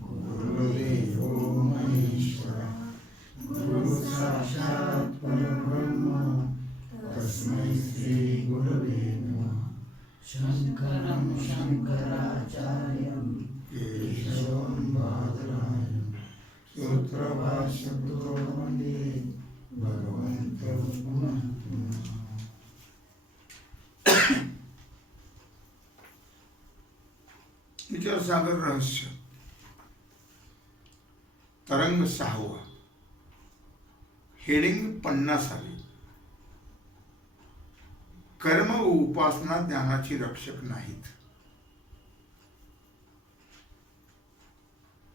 गुरुदेवो महेश्वरा गुरु साक्षात् परब्रह्म तस्मै श्री गुरवे नमः। शंकरं शंकराचार्यं केशवं बादरायणं सूत्रभाष्यकृतो वन्दे भगवन्तो पुनः पुनः। विचार सागर रहस्य तरंग 6वा हेडिंग 50वी। कर्म व उपासना ज्ञानाची रक्षक नाहीत।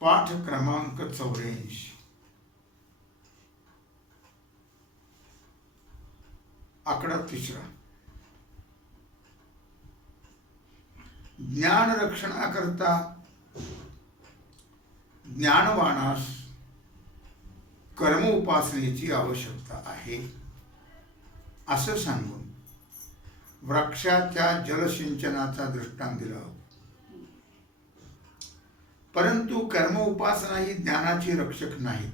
पाठ क्रमांक 84। आकडा 3। ज्ञान रक्षणाकरता ज्ञानवानास कर्म उपासनेची आवश्यकता आहे असं सांगून वृक्षाच्या जलसिंचनाचा दृष्टांत दिला। परंतु कर्म उपासना ही ज्ञानाची रक्षक नाहीत।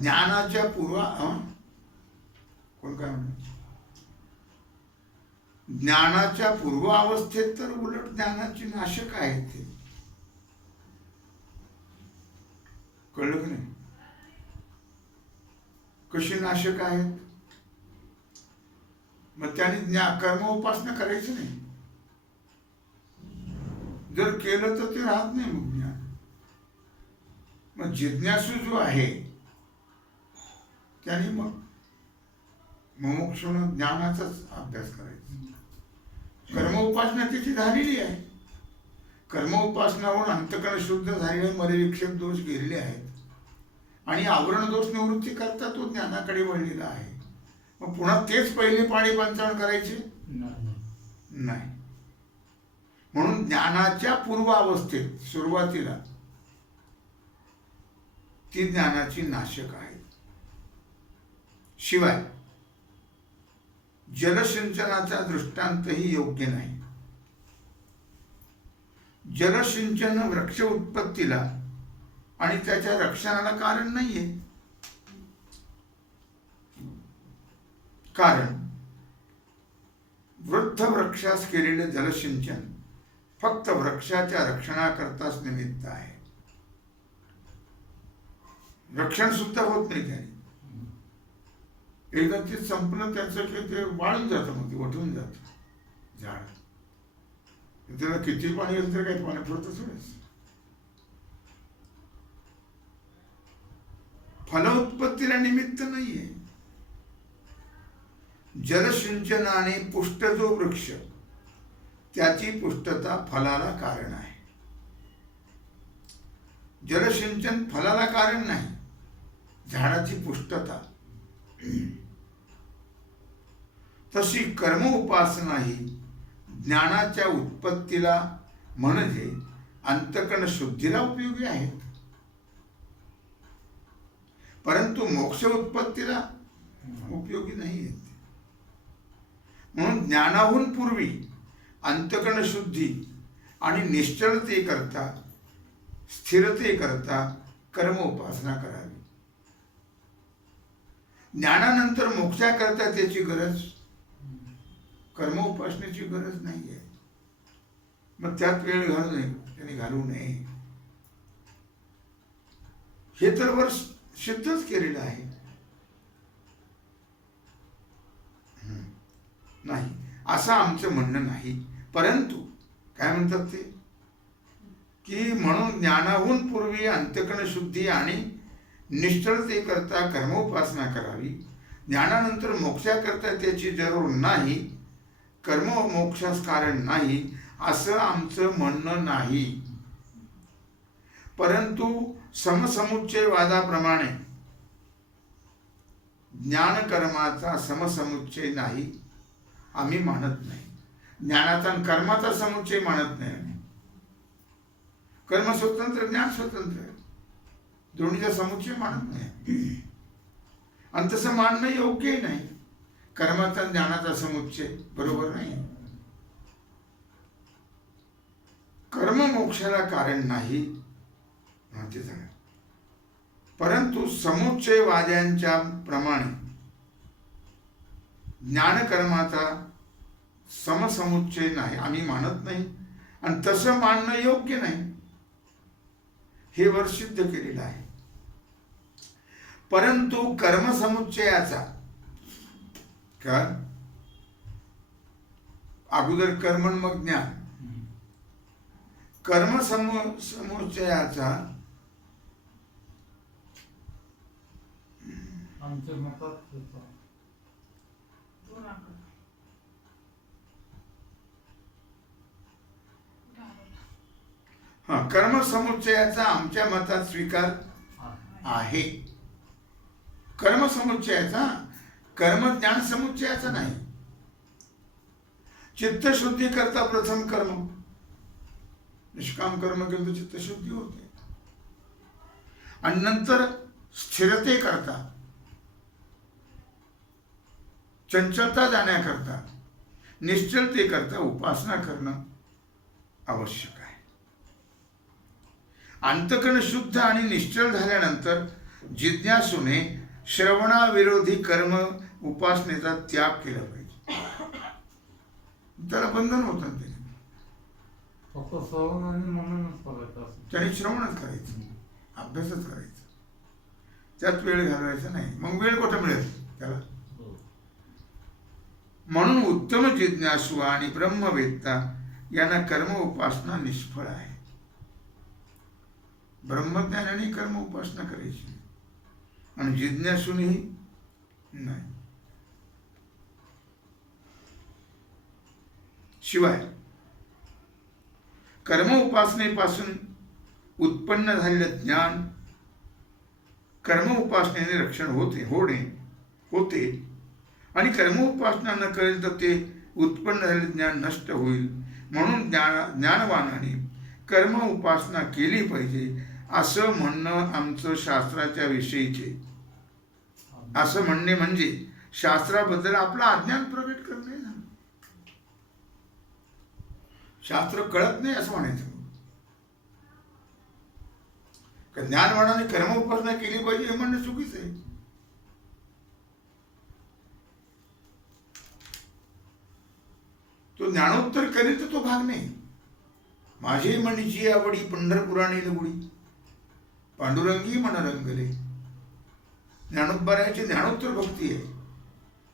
ज्ञानाच्या कोण काय म्हणतो? ज्ञानाच्या पूर्वावस्थेत तर उलट ज्ञानाची नाशक आहेत ते। कळलं की नाही? कशी नाशक आहेत? मग त्याने कर्म उपासना करायची नाही। जर केलं तर ते राहत नाही मग ज्ञान। मग जिज्ञासू जो आहे त्याने मग मुमुक्षूने ज्ञानाचाच अभ्यास करायचा। कर्म उपासना त्याची झालेली आहे। कर्म उपासना होऊन अंतकरण शुद्ध झालेले मरेविक्षेप दोष गेलेले आहेत आणि आवरण दोष निवृत्ती करता तो ज्ञानाकडे वळलेला आहे। मग पुन्हा तेच पहिले पाणी पंचावन्न करायचे नाही। म्हणून ज्ञानाच्या पूर्वावस्थेत सुरुवातीला ती ज्ञानाची नाशक आहे। शिवाय जलसिंचनाचा दृष्टांतही योग्य नाही। जलसिंचन वृक्ष उत्पत्तीला आणि त्याच्या रक्षणाला कारण नाहीये। कारण वृद्ध वृक्षास केलेले जलसिंचन फक्त वृक्षाच्या रक्षणाकरताच निमित्त आहे। रक्षण सुद्धा होत नाही त्याने। एकदा ते संपलं त्याचं की ते वाळून जातं, मग ते वटून जातं झाड। त्याला किती पाणी येईल तर काही पाणी पुरतं थोडंच। फलोत्पत्तीला निमित्त नाहीये। जलसिंचनाने पुष्ट जो वृक्ष त्याची पुष्टता फलाला कारण आहे। जलसिंचन फलाला कारण नाही, झाडाची पुष्टता। तशी कर्म उपासना ही ज्ञानाच्या उत्पत्तीला म्हणजे अंतकरण शुद्धीला उपयोगी आहेत, परंतु मोक्ष उत्पत्तीला उपयोगी नाही आहेत। म्हणून ज्ञानाहून पूर्वी अंतकरण शुद्धी आणि निश्चलतेकरता स्थिरतेकरता कर्म उपासना करावी। ज्ञानानंतर मोक्षाकरता त्याची गरज, कर्म उपासनेची गरज नाही आहे। मग त्यात वेळ घालू नये, त्याने घालू नये। हे तर वर सिद्धच केलेलं आहे। नाही असं आमचं म्हणणं नाही, परंतु काय म्हणतात ते की म्हणून ज्ञानाहून पूर्वी अंतकरण शुद्धी आणि निश्चलतेकरता कर्मोपासना करावी। ज्ञानानंतर मोक्षाकरता त्याची जरूर नाही, कर्म मोक्षास कारण नाही असं आमचं म्हणणं नाही। परंतु समसमुच्चय वादाप्रमाणे ज्ञान कर्माचा समसमुच्चय नाही आम्ही मानत नाही। ज्ञानाचा आणि कर्माचा समुच्चय मानत नाही आम्ही। कर्म स्वतंत्र, ज्ञान स्वतंत्र, दोन्हीचा समुच्चय मानत नाही। आणि तसं मानणं योग्य नाही। कर्माचा ज्ञानाचा समुच्चय बरोबर नाही। कर्म मोक्षाला कारण नाही ते सांगा. परंतु समुच्चयवाद्यांच्या प्रमाणे ज्ञानकर्माचा समसमुच्चय नाही आम्ही मानत नाही, आणि तसं मानणं योग्य नाही, हे वर सिद्ध केलेलं आहे. परंतु कर्मसमुच्चयाचा का अगोदर कर्म मग ज्ञान, समुच्चयाचा आमच्या मतात कर्मसमुच्चयाचा आमच्या मतात स्वीकार आहे. कर्मसमुच्चयाचा, कर्मज्ञान समुच्चयाचा नाही. चित्तशुद्धी करता प्रथम कर्म, निष्काम कर्म केलं तर चित्तशुद्धी होते, आणि नंतर स्थिरते करता, चंचलता जाण्याकरता, निश्चलते करता उपासना करणं आवश्यक आहे. अंतकरण शुद्ध आणि निश्चल झाल्यानंतर जिज्ञासूने श्रवणाविरोधी कर्म उपासनेचा त्याग केला पाहिजे. त्याला बंधन होतं ते, फक्त श्रवण आणि मननच करायचं. त्याने श्रवणच करायचं, अभ्यासच करायचा, त्यात वेळ घालवायचा नाही. मग वेळ कुठं मिळेल त्याला? म्हणून उत्तम जिज्ञासू आणि ब्रह्मवेत्ता यांना कर्म उपासना निष्फळ आहे. ब्रह्मज्ञानाने कर्म उपासना करायची आणि जिज्ञासूनेही नाही. शिवाय कर्म उपासनेपासून उत्पन्न झालेलं ज्ञान कर्म उपासनेने रक्षण होते आणि कर्म उपासना न करेल तर ते उत्पन्न झालेले ज्ञान नष्ट होईल. म्हणून ज्ञानवानाने कर्म उपासना केली पाहिजे असं म्हणणं आमचं शास्त्राच्या विषयीचे. असं म्हणणे म्हणजे शास्त्राबद्दल आपलं अज्ञान प्रकट करणे. शास्त्र कळत नाही असं म्हणायचं. ज्ञानवानाने कर्म उपासना केली पाहिजे हे म्हणणं चुकीचं आहे. तो ज्ञानोत्तर करील तर तो भाग नाही. माझे म्हणीची आवडी पंढरपुराणी लगुडी, पांडुरंगी मन रंगले. ज्ञानोबारायची ज्ञानोत्तर भक्ती आहे.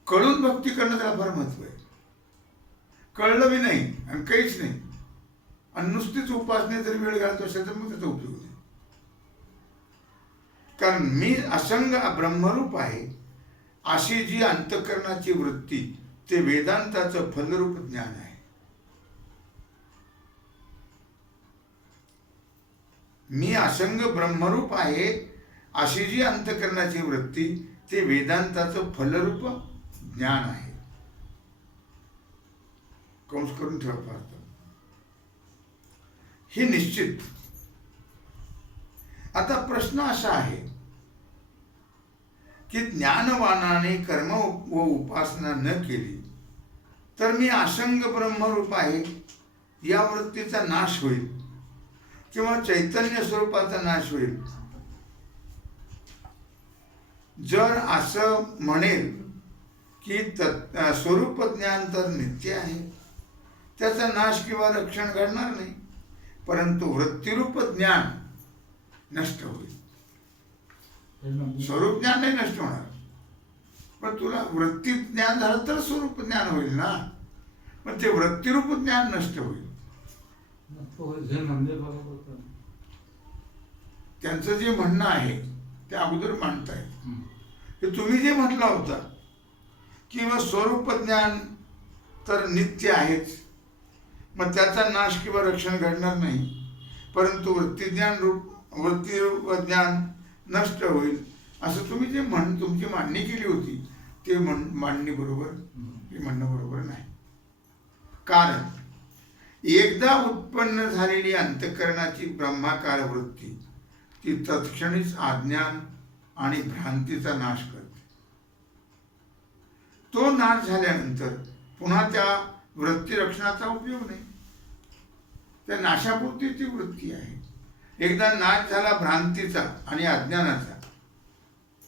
कळून भक्ती करणं त्याला फार महत्व आहे. कळलं बी नाही आणि काहीच नाही आणि नुसतीच उपासने जर वेळ घालतो असेल तर मग त्याचा उपयोग नाही. कारण मी असंग ब्रह्मरूप आहे अशी जी अंतःकरणाची वृत्ती ते वेदांताचं फलरूप ज्ञान आहे. मी असंग ब्रह्मरूप आहे अशी जी अंतःकरणाची वृत्ती ते वेदांताचं फलरूप ज्ञान आहे. कंस करून ठेवा पाहतो हे निश्चित. आता प्रश्न असा आहे की ज्ञानवानाने कर्म व उपासना न केली तर मी असंग ब्रह्मरूप आहे या वृत्तीचा नाश होईल किंवा चैतन्य स्वरूपाचा नाश होईल. जर असं म्हणेल की स्वरूप ज्ञान तर नित्य आहे, त्याचा नाश किंवा रक्षण घडणार नाही, परंतु वृत्तिरूप ज्ञान नष्ट होईल. स्वरूप ज्ञान नाही नष्ट होणार, पण तुला वृत्ती ज्ञान झालं तर स्वरूप ज्ञान होईल ना. पण ते वृत्तिरूप ज्ञान नष्ट होईल. त्यांचं जे म्हणणं आहे ते अगोदर मांडतायत की तुम्ही जे म्हटलं होतं किंवा स्वरूप ज्ञान तर नित्य आहेच, मग त्याचा नाश किंवा रक्षण घडणार नाही, परंतु वृत्ती ज्ञान नष्ट होईल असं तुम्ही जे तुमची मांडणी केली होती ते मांडणी बरोबर, ते म्हणणं बरोबर नाही. कारण एकदा उत्पन्न झालेली अंतःकरणाची ब्रह्माकार वृत्ती ती तत्क्षणीच अज्ञान आणि भ्रांतीचा नाश करते. तो नाश झाल्यानंतर पुन्हा त्या वृत्ती रक्षणाचा उपयोग नाही. त्या नाशापुरती ती वृत्ती आहे. एकदा नाश झाला भ्रांतीचा आणि अज्ञानाचा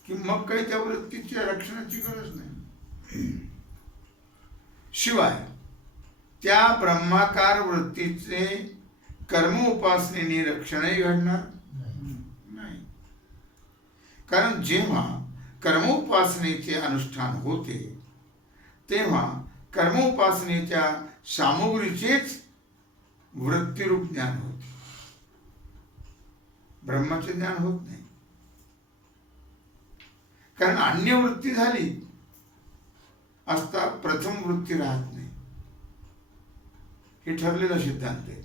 की मग काही त्या वृत्तीच्या रक्षणाची गरज नाही. शिवाय त्या ब्रह्माकार वृत्तीचे कर्म उपासनेने रक्षणही घडणार नाही. कारण जेव्हा कर्मोपासनेचे अनुष्ठान होते तेव्हा कर्मोपासनेच्या सामुग्रीचेच वृत्तीरूप ज्ञान होते, ब्रह्माचे ज्ञान होत नाही. कारण अन्य वृत्ती झाली असता प्रथम वृत्ती राहत नाही, हे ठरलेला सिद्धांत आहे.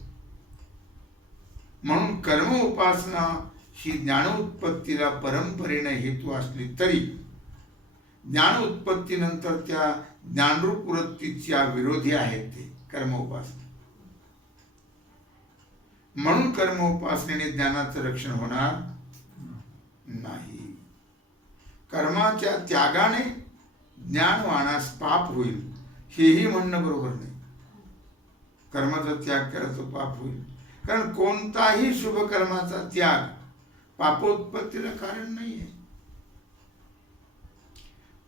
म्हणून कर्म उपासना ही ज्ञान उत्पत्तीला परंपरेने हेतू असली तरी ज्ञान उत्पत्तीनंतर त्या ज्ञानरूप वृत्तीच्या विरोधी आहेत ते कर्म उपासना. म्हणून कर्म उपासनेने ज्ञानाचं रक्षण होणार नाही. कर्माच्या त्यागाने ज्ञानवानास पाप होईल हेही म्हणणं बरोबर नाही. कर्माचा त्याग केला तो पाप होईल, कारण कोणताही शुभ कर्माचा त्याग पापोत्पत्तीला कारण नाही आहे.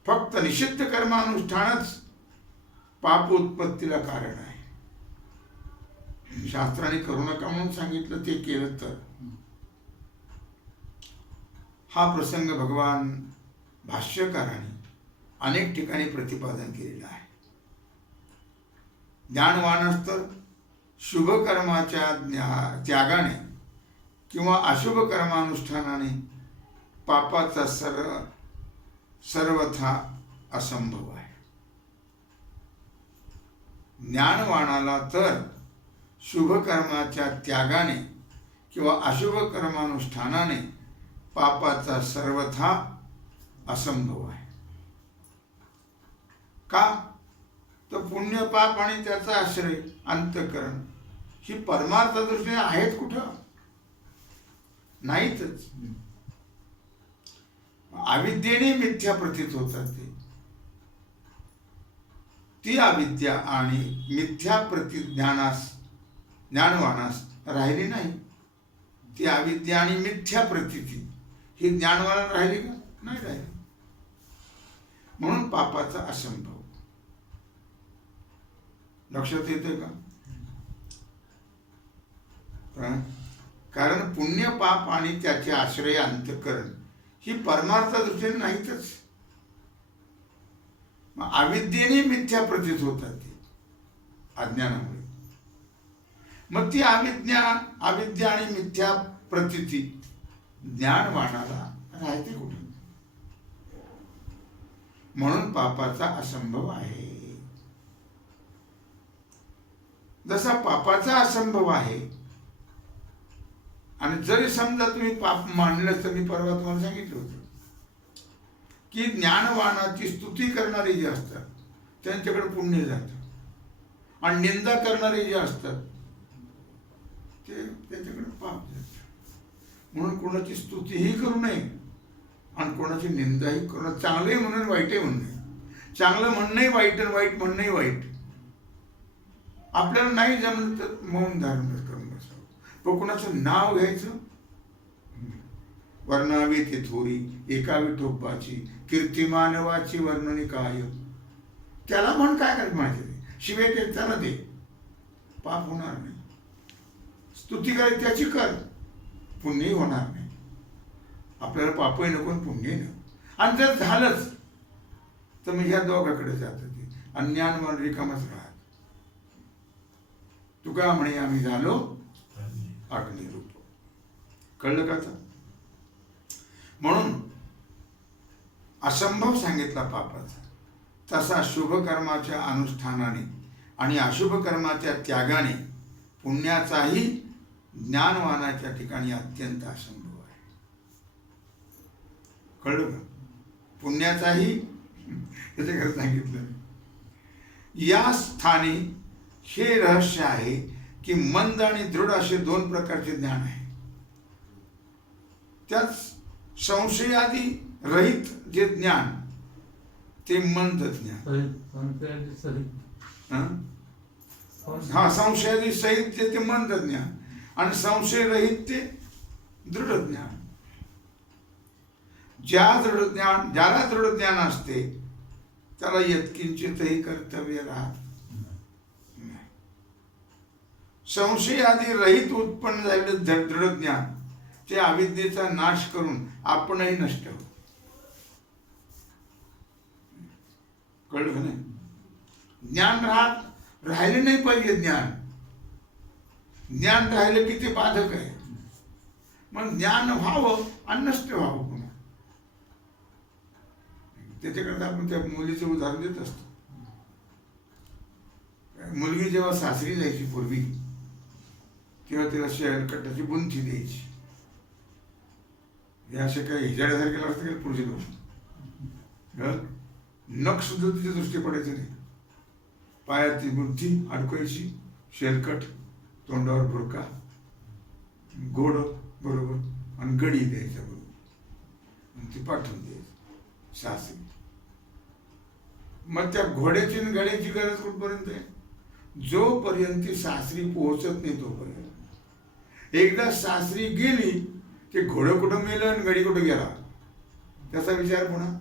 फक्त निषिद्ध कर्मानुष्ठानच पापोत्पत्तीला कारण आहे. शास्त्राने करू नका म्हणून सांगितलं, ते केलं तर. हा प्रसंग भगवान भाष्यकाराने अनेक ठिकाणी प्रतिपादन केलेला आहे. ज्ञानवानस तर शुभ कर्माच्या त्यागाने किंवा अशुभ कर्मानुष्ठानाने पापाचा सर्वथा असंभव आहे. ज्ञानवानाला तर शुभ कर्माच्या त्यागाने किंवा अशुभ कर्मानुष्ठानाने पापाचा सर्वथा असंभव आहे. का? तर पुण्य पाप आणि त्याचा आश्रय अंतःकरण ही परमार्थ दृष्टीने आहेत कुठं? नाहीतच. अविद्येने मिथ्या प्रतीत होतात ते. ती अविद्या आणि मिथ्या प्रतीत ज्ञानवानास राहिली नाही. ती अविद्या आणि मिथ्या प्रतीती ही ज्ञानवानास राहिली का? नाही राहिली. म्हणून पापाचा असंभव. लक्षात येते का? कारण पुण्य पाप आणि त्याचे आश्रय अंतःकरण ही परमार्थ दृष्टीने नाहीतच. अविद्येने मिथ्या प्रतीत होतात ते अज्ञानामुळे. मग ती अविद्या आणि मिथ्या प्रतीती ज्ञानवानाला राहते कुठे? म्हणून पापाचा असंभव आहे. जसा पापाचा असंभव आहे, आणि जरी समजा तुम्ही पाप मानलं तर मी परवा तुम्हाला सांगितलं होतं की ज्ञानवानाची स्तुती करणारे जे असतात त्यांच्याकडे पुण्य जातं, आणि निंदा करणारे जे असतात ते त्यांच्याकडे पाप जातं. म्हणून कोणाची स्तुतीही करू नये आणि कोणाची निंदाही करू नये. चांगलंही म्हणून वाईटही म्हणणे, चांगलं म्हणणंही वाईट आणि वाईट म्हणणंही वाईट. आपल्याला नाही जमलं तर मौन धारण करून बसावं. पण कोणाचं नाव घ्यायचं, वर्णावी ते थोरी एका विठोबाची कीर्तिमानवाची वर्णनी काय, त्याला म्हण काय करायचं माहिती. शिवे ते त्याला दे, पाप होणार नाही. स्तुती करायची त्याची कर, पुण्यही होणार नाही. आपल्याला पापही नको पुण्यही नको. आणि जर झालंच तर मग ह्या दोघाकडे जातं ते अज्ञान मन रिकामच राहत. तुका म्हणे आम्ही झालो अग्निरूप. कळलं का? म्हणून असंभव सांगितला पापाचा. तसा शुभ कर्माच्या अनुष्ठानाने आणि अशुभ कर्माच्या त्यागाने पुण्याचाही ज्ञानवानाच्या ठिकाणी अत्यंत असंभव आहे. कळलं का? पुण्याचाही त्याच्या घरात सांगितलं. या स्थानी हे रहस्य आहे की मंद आणि दृढ असे दोन प्रकारचे ज्ञान आहे. त्यात संशयादी रहित जे ज्ञान ते मंद ज्ञान. हा संशयादी सहित ते मंद ज्ञान आणि संशय रहित ते दृढ ज्ञान. ज्याला दृढ ज्ञान असते त्याला यत्किंचितही कर्तव्य राहत नाही. संशय आधी रहित उत्पन्न झालेलं दृढ ज्ञान ते अविद्येचा नाश करून आपणही नष्ट होतो. कळलं का नाही? ज्ञान राहिले नाही पाहिजे. ज्ञान राहिलं की ते बाधक आहे. मग ज्ञान व्हावं आणि नष्ट व्हावं पुन्हा. त्याच्याकरता आपण त्या मुलीचं उदाहरण देत असतो. मुलगी जेव्हा सासरी जायची पूर्वी तेव्हा तिला शेळकट्टाची बुंथी द्यायची. हे असे काही हिजाड्यासारखे असतं काही पुढचे लोक. नख सुद्धा तिच्या दृष्टी पडायचं नाही. पायात ती बुंथी अडकवायची, शेलकट, तोंडावर बुरका, गोड बरोबर आणि गडी द्यायचा बरोबर आणि ती पाठवून द्यायची सासरी. मग त्या घोड्याची आणि गड्याची गरज कुठपर्यंत आहे? जोपर्यंत ती सासरी पोहोचत नाही तोपर्यंत. एकदा सासरी गेली ते घोडं कुठं मेलं आणि गडी कुठं गेला त्याचा विचार पुन्हा.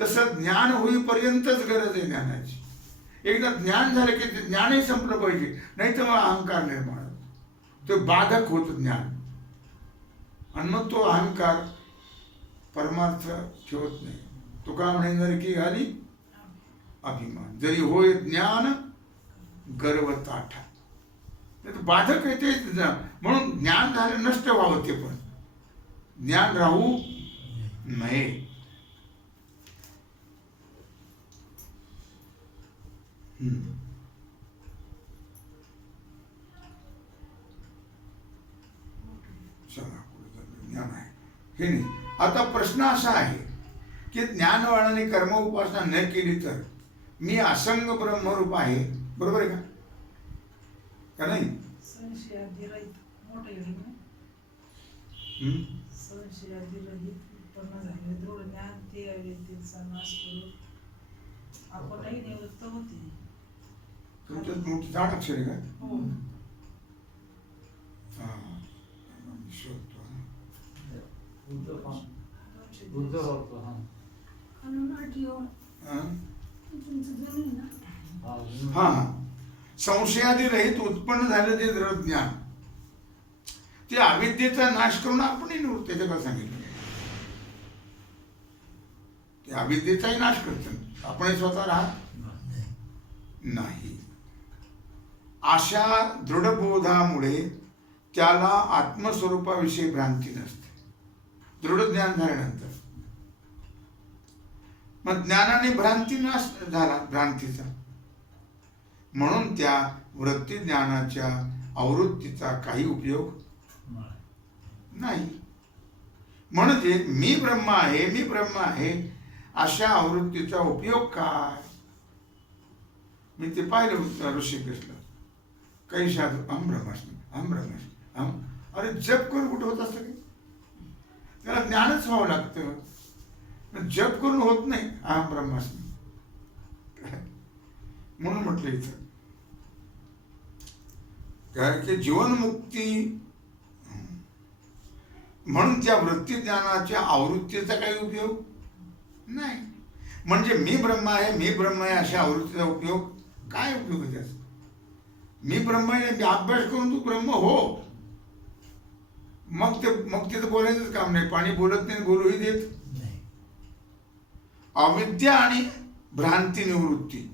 तसं ज्ञान होईपर्यंतच गरज आहे ज्ञानाची. एकदा ज्ञान झालं की ते ज्ञानही संपलं पाहिजे, नाही तर मग अहंकार निर्माण होतो. तो बाधक होतो ज्ञान आणि मग तो अहंकार परमार्थ ठेवत नाही. तुका म्हणे की घाली अभिमान, जरी होय ज्ञान गर्व ताठा. बाधक आहे ते. म्हणून ज्ञान झालं नष्ट व्हावं ते पण ज्ञान राहू नये. ज्ञान आहे हे नाही. आता प्रश्न असा आहे की ज्ञानवाणाने कर्म उपासना न केली तर मी असंग ब्रह्मरूप आहे, बरोबर आहे का नाही? तुमच्यात मोठी जाड अक्षर आहे का? हा संशयादी रहित उत्पन्न झालं ते दृढ ज्ञान ते अविद्येचा नाश करून आपणही निवृत्त. त्याच्याकडे सांगितलं ते अविद्येचाही नाश करत आपणही स्वतः राहत नाही. अशा दृढबोधामुळे त्याला आत्मस्वरूपाविषयी भ्रांती नसते. दृढ ज्ञान झाल्यानंतर मग ज्ञानाने भ्रांती नाश झाला भ्रांतीचा. म्हणून त्या वृत्ती ज्ञानाच्या आवृत्तीचा काही उपयोग नाही. म्हणजे मी ब्रह्म आहे, मी ब्रह्म आहे अशा आवृत्तीचा उपयोग काय? मी ते पाहिलं ऋषिकेशला. काही साधू अहम ब्रह्मास्मी, अहम ब्रह्मास्मी, अहम. अरे जप करून कुठं होत असतं? त्याला ज्ञानच व्हावं लागतं. जप करून होत नाही अहम ब्रह्मास्मी. म्हणून म्हटलं इथं काय की जीवनमुक्ती म्हणून त्या वृत्ती ज्ञानाच्या आवृत्तीचा काही उपयोग नाही. म्हणजे मी ब्रह्म आहे, मी ब्रह्म आहे अशा आवृत्तीचा उपयोग काय? उपयोग आहे त्याचा? मी ब्रह्म आहे अभ्यास करून तू ब्रह्म हो, मग तिथं बोलायचंच काम नाही. पाणी बोलत नाही, बोलूही देत. अविद्या आणि भ्रांती निवृत्ती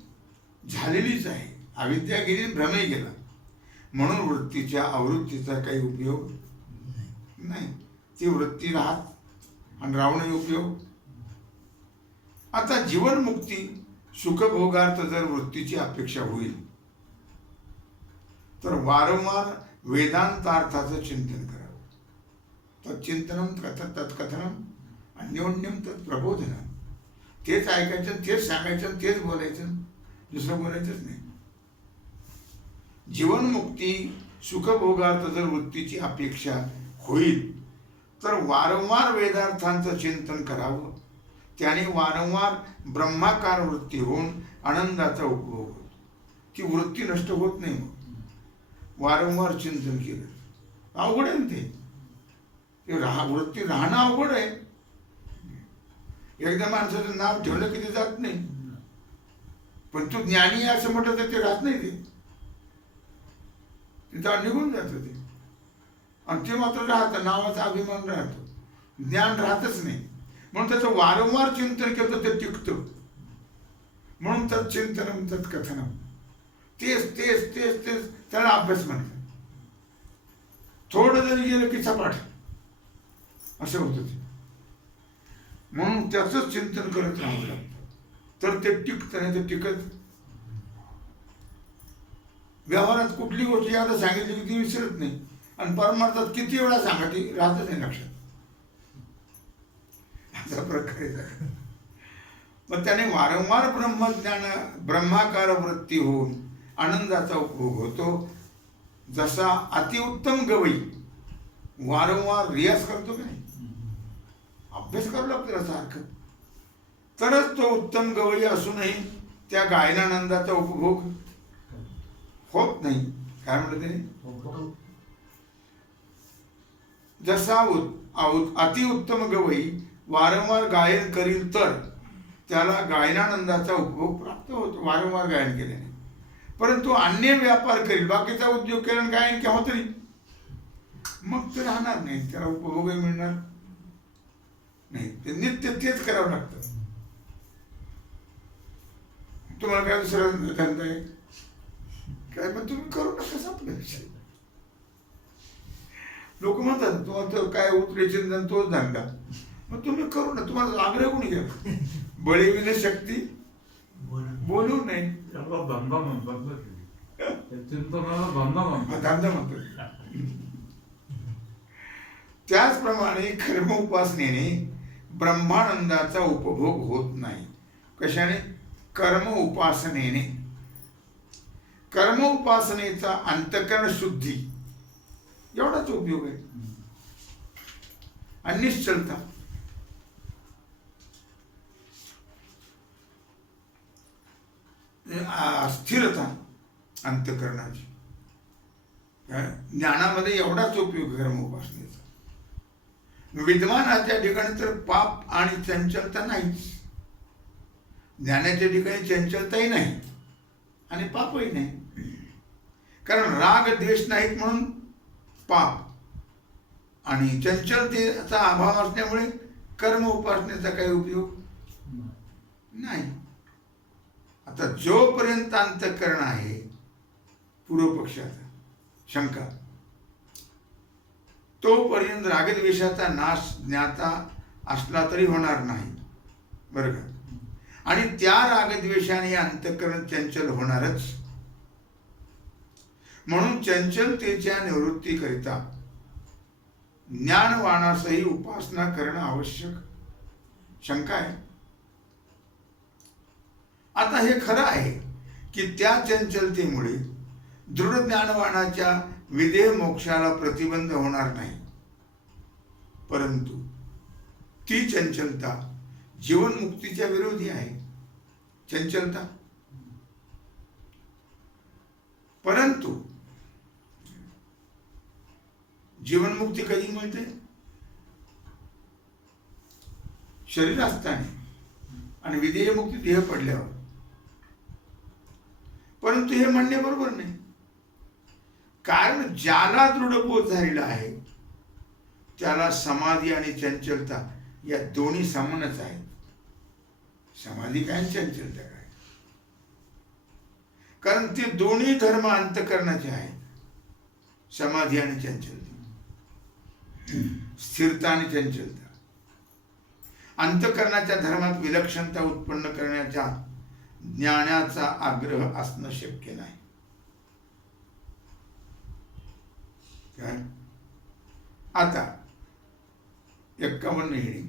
झालेलीच आहे. अविद्या गेली, भ्रमही गेला. म्हणून वृत्तीच्या आवृत्तीचा काही उपयोग नाही. ती वृत्ती राहत आणि राहूनही उपयोग. आता जीवनमुक्ती सुखभोगार्थ जर वृत्तीची अपेक्षा होईल तर वारंवार वेदांतार्थाचं चिंतन करावं. तच्चिंतनम तत्कथनम अन्योन्यम तत्प्रबोधनम. तेच ऐकायचं, तेच सांगायचं, तेच बोलायचं, दुसरं बोलायचंच नाही. जीवनमुक्ती सुखभोगार्थ जर वृत्तीची अपेक्षा होईल तर वारंवार वेदार्थांचं चिंतन करावं. त्याने वारंवार ब्रह्माकार वृत्ती होऊन आनंदाचा उपभोग होतो. ती वृत्ती नष्ट होत नाही. मग वारंवार चिंतन केलं अवघड आहे ना ते वृत्ती राहणं अवघड आहे. एकदा माणसाचं नाव ठेवलं की ते जात नाही, पण तू ज्ञानी आहे असं म्हटलं तर ते राहत नाही. ते निघून जातं ते, आणि ते मात्र राहतं, नावाचा अभिमान राहतो, ज्ञान राहतच नाही. म्हणून त्याचं वारंवार चिंतन केलं तर ते टिकतं. म्हणून तर चिंतनम तत्कथनम, तेच तेच तेच तेच त्याला अभ्यास म्हणतात. थोडं जरी गेलं की सपाट असं होतं ते. म्हणून त्याचंच चिंतन करत राहावं लागतं, तर ते टिकतं, नाही तर टिकत. व्यवहारात कुठली गोष्ट आता सांगितली की ती विसरत नाही, आणि परमार्थात किती वेळा सांगा ती राहतच नाही लक्षात. अशा प्रकारे झालं. मग त्याने वारंवार ब्रह्माकार वृत्ती होऊन आनंदाचा उपभोग होतो. जसा अतिउत्तम गवई वारंवार रियाज करतो की नाही, अभ्यास करावा लागतो त्याला सारखं, तरच तो उत्तम गवई असूनही त्या गायनानंदाचा उपभोग होत नाही. काय म्हणते, जसा अतिउत्तम गवई वारंवार गायन करील तर त्याला गायनानंदाचा उपभोग प्राप्त होतो, वारंवार गायन केल्याने. परंतु अन्य व्यापार करील, बाकीचा उद्योग केला, गायन केव्हा तरी, मग ते राहणार नाही, त्याला उपभोगही मिळणार नाही. ते नित्य तेच करावं लागतं. तुम्हाला काय दुसरा धंदा आहे काय, पण तुम्ही करू नका संपलं विषय. लोक म्हणतात तुम्हाला काय उतरे चिंतन तोच धंदा, मग तुम्ही करू ना. तुम्हाला आग्रह कोणी केला, बळीविने शक्ती बोलू नाही. धंदा म्हणतात, चिंतनाला धंदा म्हणतात, धंदा म्हणतो. त्याचप्रमाणे कर्म उपासनेने ब्रह्मानंदाचा उपभोग होत नाही. कशाने, कर्म उपासनेने. कर्म उपासनेचा अंतःकरण शुद्धी एवढाच उपयोग आहे. आणि निश्चलता, स्थिरता अंतःकरणाची, ज्ञानामध्ये एवढाच उपयोग कर्म उपासनेचा. विद्वानाच्या ठिकाणी तर पाप आणि चंचलता नाहीच, ज्ञानाच्या ठिकाणी चंचलताही नाही आणि पापही नाही. कारण राग द्वेष नाहीत म्हणून पाप आणि चंचलतेचा अभाव असल्यामुळे कर्म उपासनेचा काही उपयोग नाही. आता जोपर्यंत अंतःकरण आहे, पूर्व पक्षाचा शंका, तोपर्यंत रागद्वेषाचा नाश ज्ञाता असला तरी होणार नाही, बरं का. आणि त्या रागद्वेषाने अंतःकरण चंचल होणारच. म्हणून चंचलतेच्या निवृत्तीकरिता ज्ञानवानासही उपासना करणं आवश्यक. शंका आहे. आता हे खरं आहे की त्या चंचलतेमुळे दृढ ज्ञानवानाच्या विदेह मोक्षाला प्रतिबंध होणार नाही, परंतु ती चंचलता जीवनमुक्तीच्या विरोधी आहे. चंचलता, परंतु जीवनमुक्ती कधी मिळते, शरीर असताना आणि विदेह मुक्ती देह पडल्यावर. परंतु हे म्हणणे बरोबर नाही, कारण ज्याला दृढबोध झालेला आहे त्याला समाधी आणि चंचलता या दोन्ही समानच आहेत. समाधी काय, चंचलता काय, कारण ते दोन्ही धर्म अंतःकरणाचे आहेत. समाधी आणि चंचलता, स्थिरता आणि चंचलता. अंतःकरणाच्या धर्मात विलक्षणता उत्पन्न करण्याच्या ज्ञानाचा आग्रह असणं शक्य नाही. काय आता 51 हेडिंग,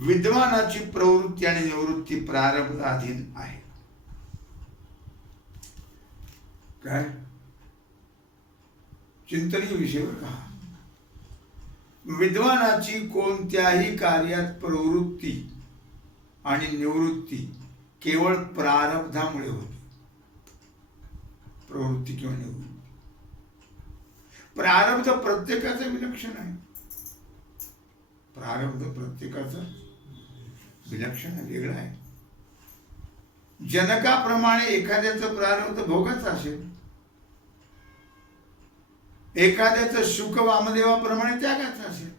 विद्वानाची प्रवृत्ती आणि निवृत्ती प्रारब्धाधीन आहे. काय चिंतनीय विषय का, विद्वानाची कोणत्याही कार्यात प्रवृत्ती आणि निवृत्ती केवळ प्रारब्धामुळे होते. प्रवृत्ती किंवा निवृत्ती. प्रारब्ध प्रत्येकाचं विलक्षण आहे. प्रारब्ध प्रत्येकाचं विलक्षण आहे, वेगळं आहे. जनकाप्रमाणे एखाद्याचं प्रारब्ध भोगाचं असेल, एखाद्याचं शुक वामदेवाप्रमाणे त्यागाचं असेल.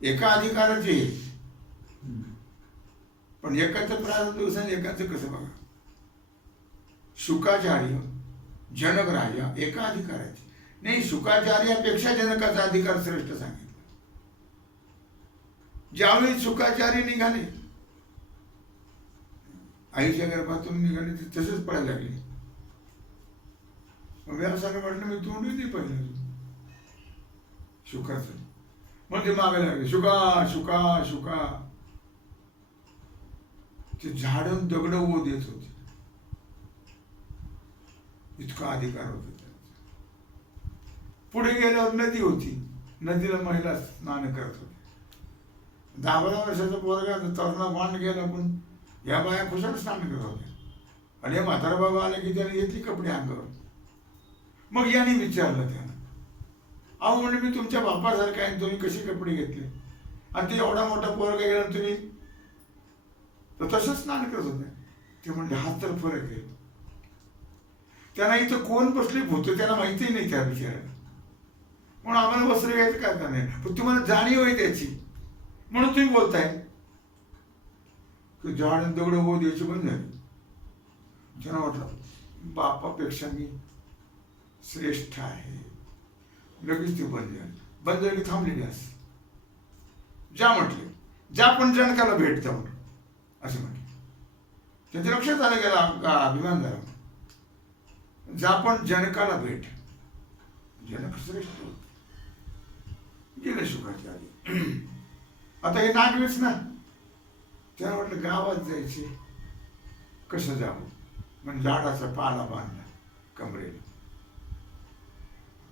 एका अधिकाराचे पण एकाचं प्रारब्ध एकाचं कसं बघा. शुकाचार्य जनक राजा एका अधिकाराचे नाही, शुकाचार्यापेक्षा जनकाचा अधिकार श्रेष्ठ सांगितला. ज्यावेळी शुकाचार्य निघाले, आईच्या गर्भातून निघाले, ते तसंच पडायला लागले. मग व्यासाला म्हटलं मी तोंडही नाही पाहिलं शुकाचं. मग ते मागायला लागले, शुका शुका शुका. ते झाडं दगड ओ देत होते, इतका अधिकार होता त्याचा. पुढे गेल्यावर नदी होती, नदीला महिला स्नान करत होते. 10-12 वर्षाचा पोरगा तरुणा वांड गेला, पण या बाया खुशाल स्नान करत होत्या. आणि या म्हातारा बाबा आले की त्याने घेतली कपडे अंगावर. मग याने विचारलं त्यानं, अहो म्हणजे मी तुमच्या बापासारखा आहे, तुम्ही कसे कपडे घेतले? आणि ते एवढा मोठा पोरगा गेला, तुम्ही तर तसंच स्नान करत होते. ते म्हणजे हा तर फरक आहे. त्यांना इथं कोण बसले भूत त्याला माहिती नाही त्या विचाराला. म्हणून आम्हाला वस्त्र घ्यायचं काय का नाही, पण तुम्हाला जाणीव आहे त्याची, म्हणून तुम्ही बोलताय की झाड दगड होऊ द्यायची बंद झाली. त्यांना वाटलं बापापेक्षा मी श्रेष्ठ आहे. लगेच ते बंद झाले. बंद झाली, थांबलेली असं. ज्या म्हटले ज्या पण जनकाला भेट जाऊन असं म्हटलं. त्यांच्या लक्षात आलं गेला, अभिमान झाला. ज्या पण जनकाला भेट, जनक श्रेष्ठ होते. गेलं शुकाचार्य. आता हे नागवेच ना, त्याला वाटलं गावात जायचे, कसं जावं. म्हणजे झाडाचा पाला बांधला कमरेला,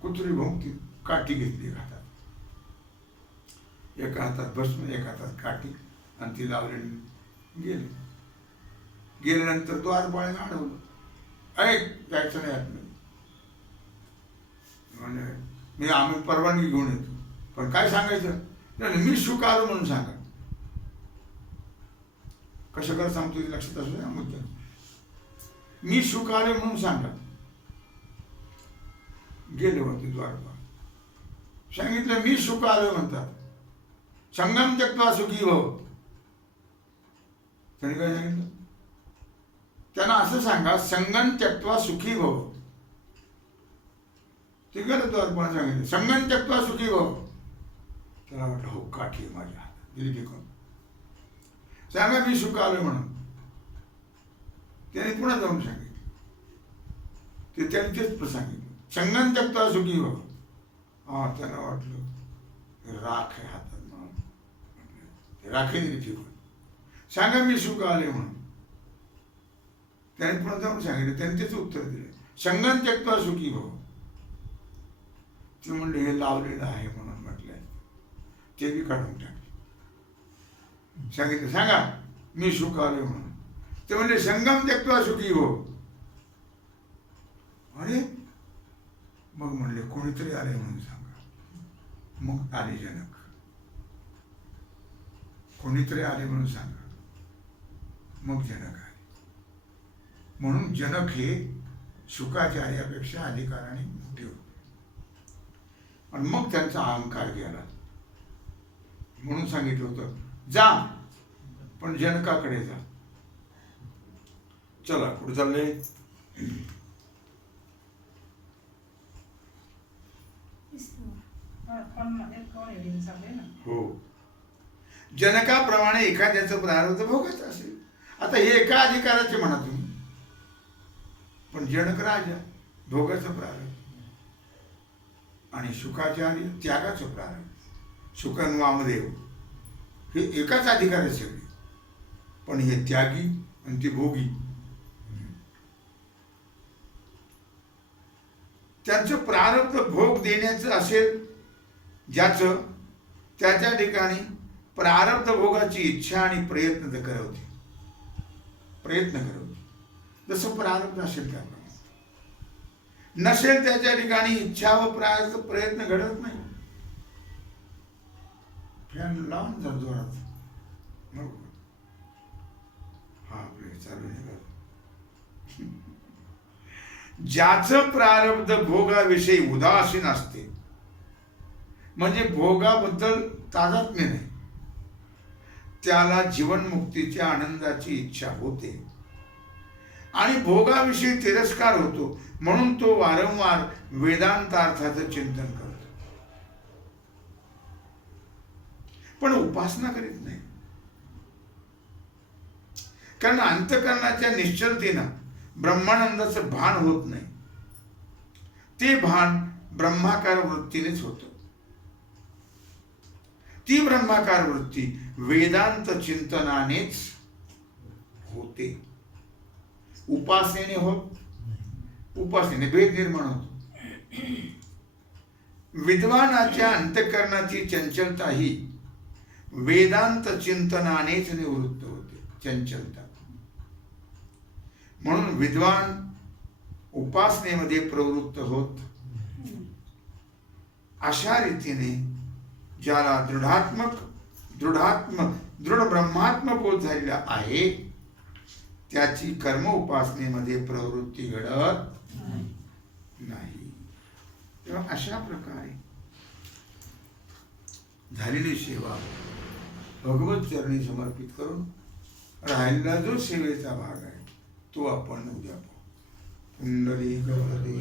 कुत्री भोंगती, काठी घेतली हातात, एका हातात भस्म एका हातात काठी, आणि ती लावलेली गेले. गेल्यानंतर द्वारपाळाने अडवलं, ऐक जायचं नाही आतमध्ये. म्हणजे मी आम्ही परवानगी घेऊन येतो, पण काय सांगायचं? नाही मी शुक आलो म्हणून सांगा. कसं कर सांगतो ते लक्षात असू द्या मुद्दा. मी शुक आले म्हणून सांगा. गेले होते द्वारपाळ, सांगितलं मी शुक आलो म्हणतात. संगम त्यक्त्वा सुखी भव. त्यांनी काय सांगितलं? त्यांना असं सांगा, संगम त्यक्त्वा सुखी भव. ते गेलं द्वारपाळ, सांगितलं संगम त्यक्त्वा सुखी भव. त्याला वाटलं हो काठी माझ्या हातात, दिली फेकून. सांगा मी सुख आलोय म्हणून. त्याने पुन्हा जाऊन सांगितलं, ते त्यांनी तेच सांगितलं संगम त्यक्त्वा सुखी भव. हा त्यांना वाटलं राख आहे हातात म्हणून, राखे दिली फेकून. सांगा मी सुख आले म्हणून. त्याने पुन्हा जाऊन सांगितलं, त्यांनी तेच उत्तर दिलं संगम त्यक्त्वा सुखी भव. ते म्हणले हे लावलेलं आहे म्हणून म्हटलंय, ते बी काढून टाकले. सांगितलं सांगा मी सुख आले म्हणून. ते म्हणले संगम त्यक्त्वा सुखी भव. अरे मग म्हणले कोणीतरी आले म्हणून सांगा. मग आले जनक. कोणीतरी आले म्हणून सांगा. मग जनक आले. म्हणून जनक हे शुकाचार्यापेक्षा अधिकाराने मोठे होते. आणि मग त्यांचा अहंकार गेला. म्हणून सांगितलं होतं जा, पण जनकाकडे जा. चला कुठे चालले? हो, जनकाप्रमाणे एखाद्याचं प्रारब्ध भोगायचं असेल. आता हे एका अधिकाराचे म्हणा तुम्ही, पण जनक राजा भोगाचं प्रारब्ध आणि शुकाचार्य त्यागाचं प्रारब्ध. शुकन वामदेव हे एकाच अधिकाराचे सगळे, पण हे त्यागी आणि ते भोगी. त्यांचं प्रारब्ध भोग देण्याचं असेल ज्याचं, त्या ठिकाणी प्रारब्ध भोगाची इच्छा आणि प्रयत्न तर करवते, प्रयत्न करवते. जसं प्रारब्ध असेल त्याप्रमाणे. नसेल त्याच्या ठिकाणी इच्छा व प्रयत्न घडत नाही. फॅन लावून जा जोरात. हा आपले चालू नाही का? ज्याचं प्रारब्ध भोगाविषयी उदासीन असते, म्हणजे भोगाबद्दल तादात्म्य नाही, त्याला जीवनमुक्तीच्या आनंदाची इच्छा होते आणि भोगाविषयी तिरस्कार होतो. म्हणून तो वारंवार वेदांतार्थाचं चिंतन करतो, पण उपासना करीत नाही. कारण अंतःकरणाच्या निश्चलतेनं ब्रह्मानंदाचं भान होत नाही. ते भान ब्रह्माकार वृत्तीनेच होतं. ती ब्रह्माकार वृत्ती वेदांत चिंतनानेच होते. उपासनेने होत, उपासनेने भेद निर्माण होतो. विद्वानाच्या अंतःकरणाची चंचलता ही वेदांत चिंतनानेच निवृत्त होते. चंचलता. म्हणून विद्वान उपासनेमध्ये प्रवृत्त होत. अशा रीतीने ज्याला दृढ ब्रह्मात्मबोध झालेला आहे, त्याची कर्म उपासनेमध्ये प्रवृत्ती घडत नाही. तेव्हा अशा प्रकारे झालेली सेवा भगवत चरणी समर्पित करून राहिलेला जो सेवेचा भाग आहे तो आपण उद्या पाहू. पुंडलिक वरदे